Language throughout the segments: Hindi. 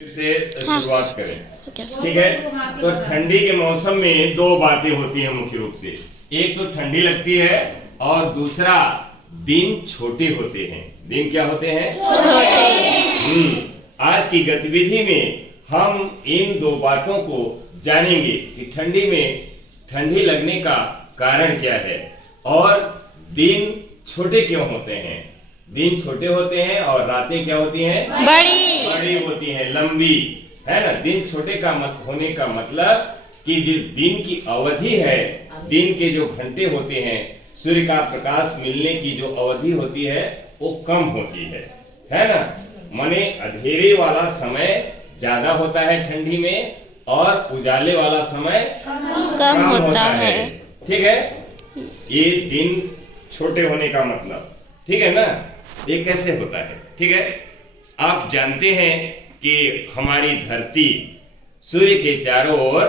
फिर से शुरुआत करें। क्या ठीक है, तो ठंडी के मौसम में दो बातें होती हैं मुख्य रूप से। एक तो ठंडी लगती है और दूसरा दिन छोटे होते हैं। दिन क्या होते हैं? छोटे। आज की गतिविधि में हम इन दो बातों को जानेंगे कि ठंडी में ठंडी लगने का कारण क्या है और दिन छोटे क्यों होते हैं। दिन छोटे होते हैं और रातें क्या होती हैं? बड़ी होती हैं, लंबी, है ना। दिन छोटे का होने का मतलब कि जो दिन की अवधि है, दिन के जो घंटे होते हैं, सूर्य का प्रकाश मिलने की जो अवधि होती है वो कम होती है ना। माने अंधेरे वाला समय ज्यादा होता है ठंडी में और उजाले वाला समय कम होता है। ठीक है, ये दिन छोटे होने का मतलब, ठीक है ना। ये कैसे होता है? ठीक है, आप जानते हैं कि हमारी धरती सूर्य के चारों ओर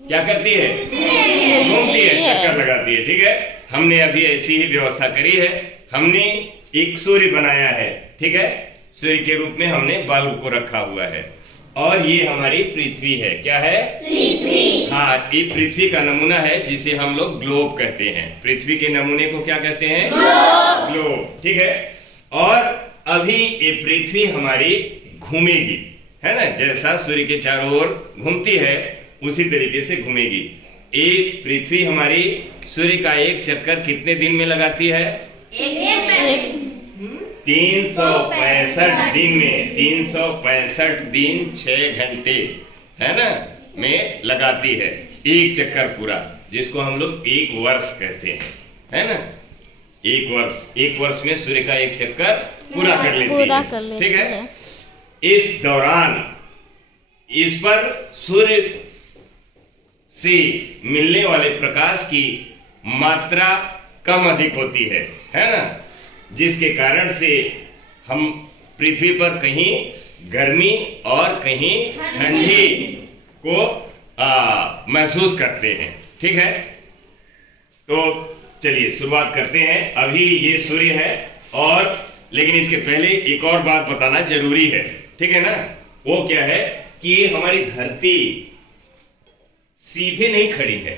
क्या करती है? घूमती है, चक्कर लगाती है। ठीक है, हमने अभी ऐसी ही व्यवस्था करी है। हमने एक सूर्य बनाया है, ठीक है, सूर्य के रूप में हमने बल्ब को रखा हुआ है और ये हमारी पृथ्वी है। क्या है? पृथ्वी। हाँ, ये पृथ्वी का नमूना है जिसे हम लोग ग्लोब कहते हैं। पृथ्वी के नमूने को क्या कहते हैं? ग्लोब। ठीक है, और अभी ये पृथ्वी हमारी घूमेगी, है ना। जैसा सूर्य के चारों ओर घूमती है उसी तरीके से घूमेगी। एक पृथ्वी हमारी सूर्य का एक चक्कर कितने दिन में लगाती है? 365 दिन में। 365 दिन 6 घंटे, है ना, में लगाती है एक चक्कर पूरा, जिसको हम लोग एक वर्ष कहते हैं, है ना। एक वर्ष में सूर्य का एक चक्कर पूरा कर लेती है। ठीक है, इस दौरान इस पर सूर्य से मिलने वाले प्रकाश की मात्रा कम अधिक होती है ना, जिसके कारण से हम पृथ्वी पर कहीं गर्मी और कहीं ठंडी को महसूस करते हैं। ठीक है, तो चलिए शुरुआत करते हैं। अभी ये सूर्य है और लेकिन इसके पहले एक और बात बताना जरूरी है, ठीक है ना। वो क्या है कि ये हमारी धरती सीधे नहीं खड़ी है,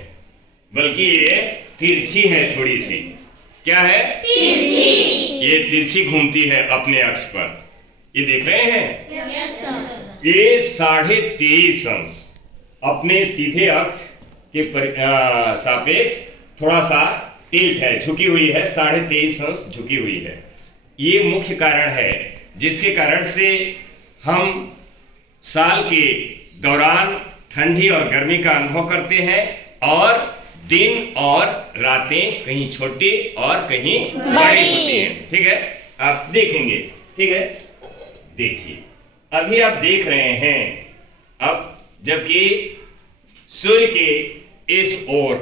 बल्कि ये तिरछी है थोड़ी सी। क्या है? तिरछी। ये तिरछी घूमती है अपने अक्ष पर। ये देख रहे हैं? ये 23.5 अंश अपने सीधे अक्ष के सापेक्ष थोड़ा सा टिल्ट है, झुकी हुई है, 23.5 अंश झुकी हुई है। ये मुख्य कारण है जिसके कारण से हम साल के दौरान ठंडी और गर्मी का अनुभव करते हैं और दिन और रातें कहीं छोटी और कहीं बड़ी होती हैं। ठीक है, आप देखेंगे। ठीक है, देखिए अभी आप देख रहे हैं, अब जबकि सूर्य के इस ओर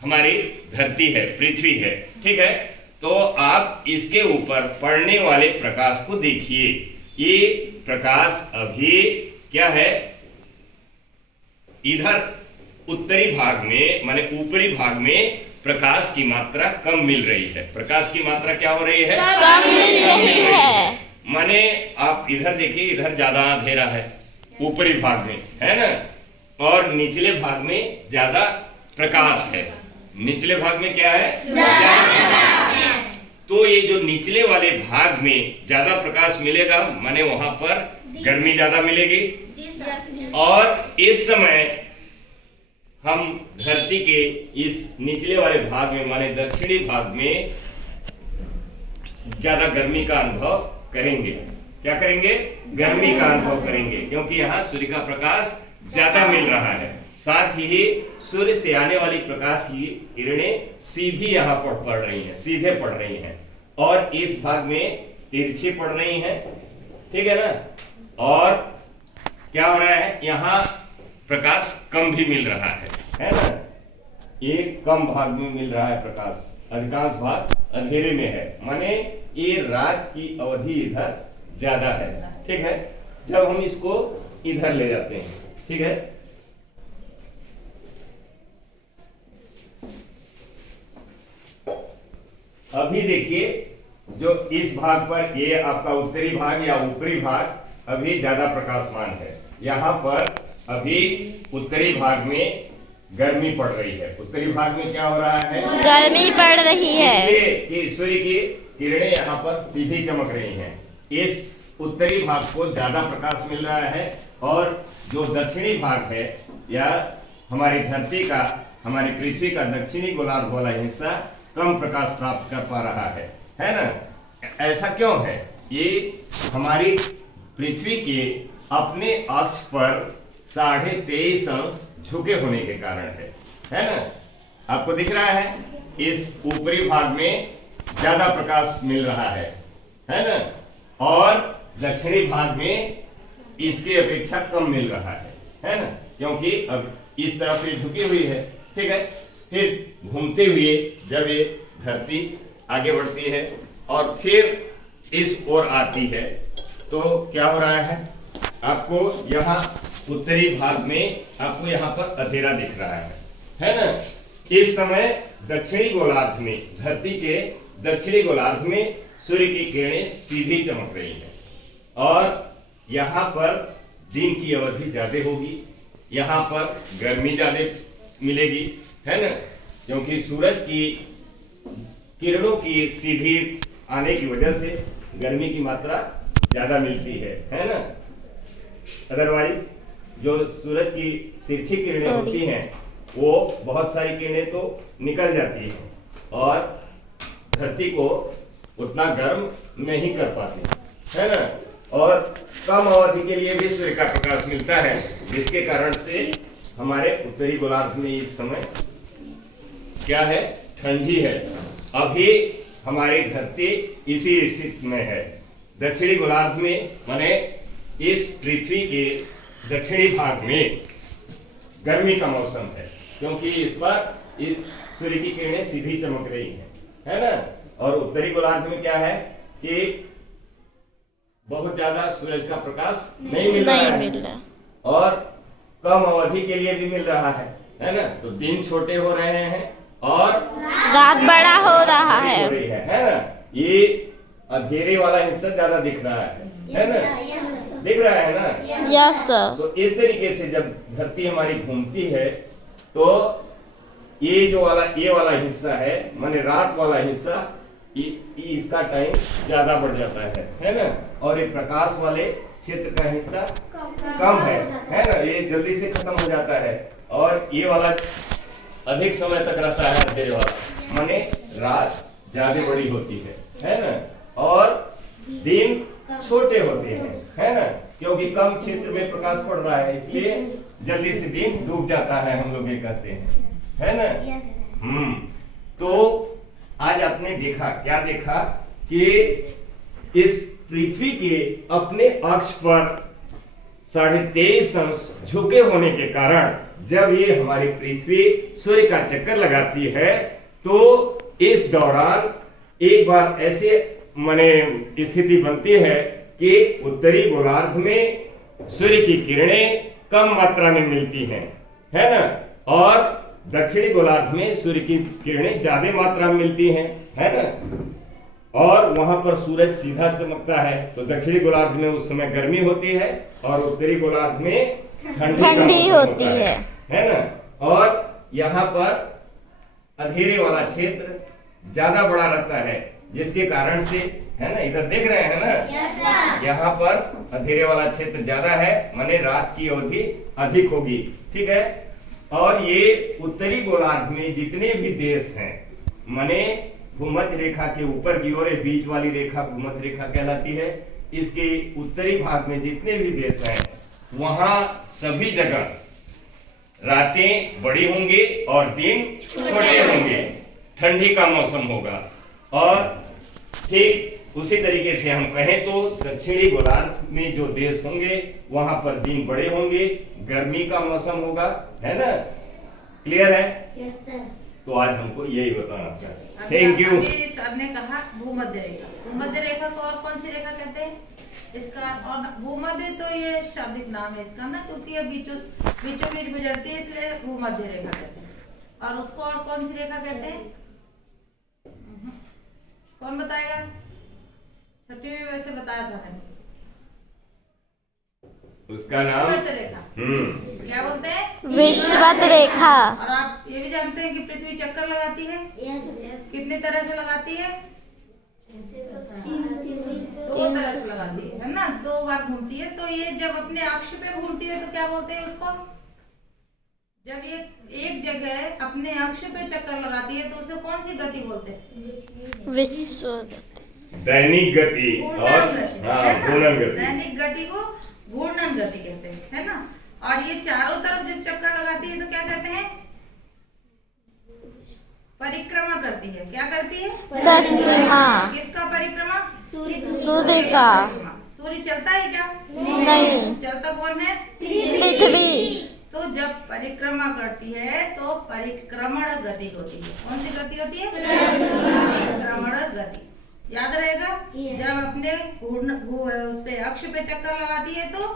हमारी धरती है, पृथ्वी है, ठीक है, तो आप इसके ऊपर पड़ने वाले प्रकाश को देखिए। ये प्रकाश अभी क्या है, इधर उत्तरी भाग में, माने ऊपरी भाग में प्रकाश की मात्रा कम मिल रही है। प्रकाश की मात्रा क्या हो रही है? कम मिल रही है। माने आप इधर देखिए, इधर ज्यादा अंधेरा है ऊपरी भाग में, है ना, और निचले भाग में ज्यादा प्रकाश है। निचले भाग में क्या है? तो ये जो निचले वाले भाग में ज्यादा प्रकाश मिलेगा, माने वहां पर गर्मी ज्यादा मिलेगी। और इस समय हम धरती के इस निचले वाले भाग में, माने दक्षिणी भाग में ज्यादा गर्मी का अनुभव करेंगे। क्या करेंगे? गर्मी का अनुभव करेंगे, क्योंकि यहाँ सूर्य का प्रकाश ज्यादा मिल रहा है। साथ ही सूर्य से आने वाली प्रकाश की किरणें सीधी यहाँ पर पड़ रही हैं, सीधे पड़ रही हैं, और इस भाग में तिरछी पड़ रही हैं। ठीक है ना। और क्या हो रहा है, यहाँ प्रकाश कम भी मिल रहा है ना। एक कम भाग में मिल रहा है प्रकाश, अधिकांश भाग अंधेरे में है, माने ये रात की अवधि इधर ज्यादा है। ठीक है, जब हम इसको इधर ले जाते हैं, ठीक है, अभी देखिए जो इस भाग पर, ये आपका उत्तरी भाग या ऊपरी भाग, अभी ज्यादा प्रकाशमान है। यहाँ पर अभी उत्तरी भाग में गर्मी पड़ रही है। उत्तरी भाग में क्या हो रहा है? गर्मी पड़ रही है, इसलिए कि सूर्य की किरणें यहाँ पर सीधी चमक रही हैं। इस उत्तरी भाग को ज्यादा प्रकाश मिल रहा है और जो दक्षिणी भाग है या हमारी धरती का, हमारी पृथ्वी का दक्षिणी गोलार्ध वाला हिस्सा कम प्रकाश प्राप्त कर पा रहा है ना? ऐसा क्यों है? ये हमारी पृथ्वी के अपने अक्ष पर 23.5 अंश झुके होने के कारण है ना? आपको दिख रहा है इस ऊपरी भाग में ज्यादा प्रकाश मिल रहा है ना? और दक्षिणी भाग में इसके अपेक्षा कम मिल रहा है ना? क्योंकि अब इस तरफ ये झुकी हुई है, ठीक है। फिर घूमते हुए जब ये धरती आगे बढ़ती है और फिर इस ओर आती है तो क्या हो रहा है? आपको यहाँ उत्तरी भाग में आपको यहाँ पर अंधेरा दिख रहा है ना? इस समय दक्षिणी गोलार्ध में, धरती के दक्षिणी गोलार्ध में सूर्य की किरणें सीधी चमक रही है और यहाँ पर दिन की अवधि ज्यादा होगी, यहाँ पर गर्मी ज्यादा मिलेगी, है ना? क्योंकि सूरज की किरणों की सीधी आने की वजह से गर्मी की मात्रा ज्यादा मिलती है ना? अदरवाइज जो सूरज की तिरछी किरणें होती हैं वो बहुत सारी किरणें तो निकल जाती हैं और धरती को उतना गर्म नहीं कर पाती, है ना? और कम अवधि के लिए भी सूर्य का प्रकाश मिलता है, जिसके कारण से हमारे उत्तरी गोलार्ध में इस समय क्या है? ठंडी है। अभी हमारी धरती इसी स्थिति में है। दक्षिणी गोलार्ध में माने इस पृथ्वी के दक्षिणी भाग में गर्मी का मौसम है, क्योंकि इस पर इस सूर्य की किरणें सीधी चमक रही है ना? और उत्तरी गोलार्ध में क्या है कि बहुत ज्यादा सूरज का प्रकाश नहीं मिल रहा है और कम अवधि के लिए भी मिल रहा है ना? तो दिन छोटे हो रहे हैं और रात बड़ा हो रहा है ना? ये अंधेरे वाला हिस्सा ज्यादा दिख रहा है ना? दिख रहा है ना? Yes sir. तो इस तरीके से जब धरती हमारी घूमती है तो ये वाला हिस्सा है, माने रात वाला हिस्सा, इसका टाइम ज्यादा बढ़ जाता है ना? और ये प्रकाश वाले क्षेत्र का हिस्सा कम है ना? ये जल्दी से खत्म हो जाता है और ये वाला अधिक समय तक रहता है अंधेरे वाला, माने रात ज्यादा बड़ी होती है ना? और दिन छोटे होते हैं, है ना? क्योंकि कम क्षेत्र में प्रकाश पड़ रहा है, इसलिए जल्दी से दिन डूब जाता है, हम लोग ये कहते हैं, है ना? तो आज आपने क्या देखा कि इस पृथ्वी के अपने अक्ष पर 23.5 अंश झुके होने के कारण जब ये हमारी पृथ्वी सूर्य का चक्कर लगाती है तो इस दौरान एक बार ऐसे माने स्थिति बनती है कि उत्तरी गोलार्ध में सूर्य की किरणें कम मात्रा में मिलती हैं, है ना? और दक्षिणी गोलार्ध में सूर्य की किरणें ज्यादा मात्रा में मिलती हैं, है ना? और वहां पर सूरज सीधा चमकता है, तो दक्षिणी गोलार्ध में उस समय गर्मी होती है और उत्तरी गोलार्ध में ठंडी होती है ना? और यहाँ पर अंधेरे वाला क्षेत्र ज्यादा बड़ा रहता है, जिसके कारण से, है ना, इधर देख रहे हैं ना? यहाँ पर अंधेरे वाला क्षेत्र ज्यादा है, माने रात की अवधि अधिक होगी, ठीक है? और ये उत्तरी गोलार्ध में जितने भी देश हैं, माने भूमध्य रेखा के ऊपर की ओर बीच वाली रेखा भूमध्य रेखा कहलाती है, इसके उत्तरी भाग में जितने भी देश हैं वहां सभी जगह रातें बड़ी होंगी और दिन छोटे होंगे, ठंडी का मौसम होगा। और ठीक उसी तरीके से हम कहें तो दक्षिणी गोलार्ध में जो देश होंगे वहां पर दिन बड़े होंगे, गर्मी का मौसम होगा, है ना? क्लियर है? Yes sir. तो आज हमको यही बताना चाहते हैं। Thank you. सर ने कहा भूमध्य रेखा, भूमध्य रेखा को और कौन सी रेखा कहते हैं? इसका और भूमध्य तो ये शाब्दिक नाम है इसका ना, क्योंकि ये बीचों बीच गुजरती है, इसलिए भूमध्य रेखा कहते हैं। और उसको और कौन सी रेखा कहते हैं? कौन बताएगा? छठी में वैसे बताया था मैंने। उसका नाम विषुवत रेखा। क्या बोलते हैं? विषुवत रेखा। और आप ये भी जानते हैं कि पृथ्वी चक्कर लगाती है? कितनी तरह से लगाती है? 2 तरह से लगाती है ना, 2 बार घूमती है। तो ये जब अपने अक्ष पे घूमती है तो क्या बोलते हैं उसको? जब ये एक जगह अपने अक्ष पे चक्कर लगाती है तो उसे कौन सी गति बोलते हैं? विषुवत। दैनिक गति और घूर्णन गति। दैनिक गति को घूर्णन गति कहते हैं, है ना। और ये चारों तरफ जब चक्कर लगाती है तो क्या कहते हैं? परिक्रमा करती है। क्या करती है? परिक्रमा। किसका परिक्रमा? सूर्य का। सूर्य चलता है क्या? नहीं। चलता कौन है? पृथ्वी। तो जब परिक्रमा करती है तो परिक्रमण गति होती है। कौन सी गति होती है? परिक्रमण गति। याद रहेगा? जब अपने उस पे अक्ष पे चक्कर लगाती है तो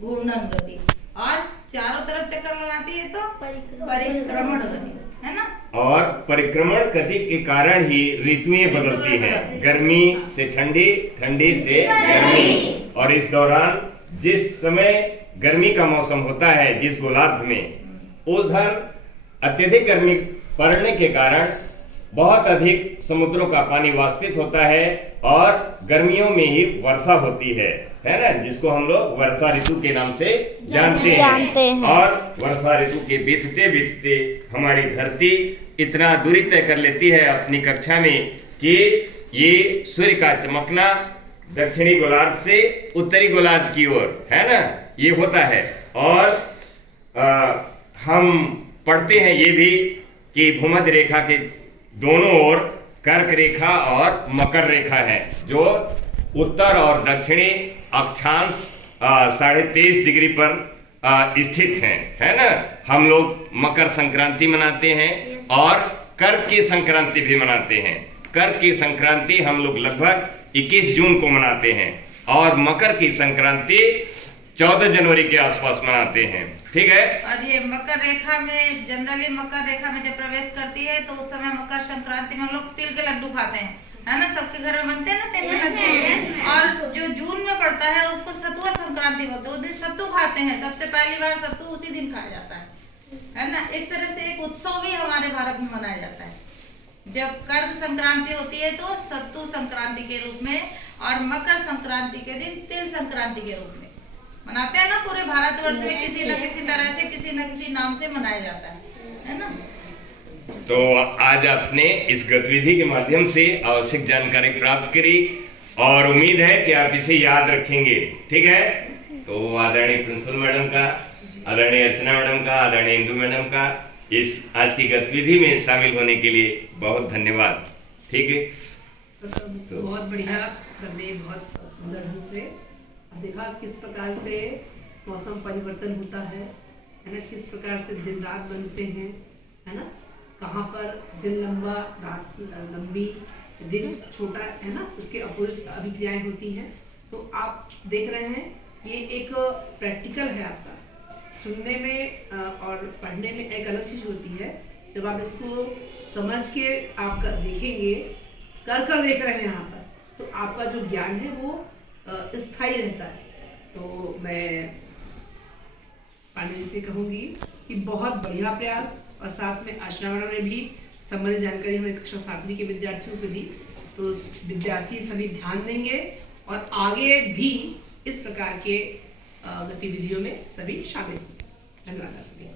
घूर्णन गति, और चारों तरफ चक्कर लगाती है तो परिक्रमण गति, है ना। और परिक्रमण गति के कारण ही ऋतुएं बदलती हैं, गर्मी से ठंडी, ठंडी से गर्मी। और इस दौरान जिस समय गर्मी का मौसम होता है जिस गोलार्ध में, उधर अत्यधिक गर्मी पड़ने के कारण बहुत अधिक समुद्रों का पानी वाष्पित होता है और गर्मियों में ही वर्षा होती है ना, जिसको हम लोग वर्षा ऋतु के नाम से जानते हैं। और वर्षा ऋतु के बीतते बीतते हमारी धरती इतना दूरी तय कर लेती है अपनी कक्षा में कि ये सूर्य का चमकना दक्षिणी गोलार्ध से उत्तरी गोलार्ध की ओर, है ना, ये होता है। और हम पढ़ते हैं ये भी कि भूमध्य रेखा के दोनों ओर कर्क रेखा और मकर रेखा है, जो उत्तर और दक्षिणी अक्षांश 23.5 डिग्री पर स्थित हैं, है ना। हम लोग मकर संक्रांति मनाते हैं और कर्क की संक्रांति भी मनाते हैं। कर्क की संक्रांति हम लोग लगभग 21 जून को मनाते हैं और मकर की संक्रांति 14 जनवरी के आसपास मनाते हैं, ठीक है। और ये मकर रेखा में, जनरली मकर रेखा में जब प्रवेश करती है तो उस समय मकर संक्रांति में हम लोग तिल के लड्डू खाते हैं, है ना। सबके घर में बनते हैं ना तिल के लड्डू। और जो जून में पड़ता है उसको सतुआ संक्रांति बोलते हैं, उस दिन सत्तू खाते हैं। सबसे पहली बार सत्तू उसी दिन खाया जाता है ना। इस तरह से एक उत्सव भी हमारे भारत में मनाया जाता है। जब कर्क संक्रांति होती है तो सत्तू संक्रांति के रूप में, और मकर संक्रांति के दिन तिल संक्रांति के रूप में मनाते हैं ना। पूरे भारतवर्ष में किसी न किसी तरह से, किसी न किसी नाम से मनाया जाता है ना। तो आज आपने इस गतिविधि के माध्यम से आवश्यक जानकारी प्राप्त करी और उम्मीद है कि आप इसे याद रखेंगे, ठीक है। तो आदरणीय प्रिंसिपल मैडम का, आदरणीय अर्चना मैडम का, आदरणीय इंदु मैडम का इस आज की गतिविधि में शामिल होने के लिए बहुत धन्यवाद, ठीक है। तो बहुत बढ़िया, सबने बहुत सुंदर ढंग से देखा किस प्रकार से मौसम परिवर्तन होता है ना, किस प्रकार से दिन रात बनते हैं, है ना। कहाँ पर दिन लंबा, रात लंबी, दिन छोटा, है ना, उसके अपोजिट अभिक्रियाएं होती हैं। तो आप देख रहे हैं ये एक प्रैक्टिकल है आपका। सुनने में और पढ़ने में एक अलग चीज़ होती है। जब आप इसको समझ के आप देखेंगे, कर देख रहे हैं यहाँ पर, तो आपका जो ज्ञान है वो स्थायी रहता है। तो मैं पांडे जी से कहूँगी कि बहुत बढ़िया प्रयास, और साथ में अर्चना मैडम ने भी संबंधित जानकारी हमें कक्षा 7वीं के विद्यार्थियों को दी। तो विद्यार्थी सभी ध्यान देंगे और आगे भी इस प्रकार के गतिविधियों में सभी शामिल होंगे। धन्यवाद सभी।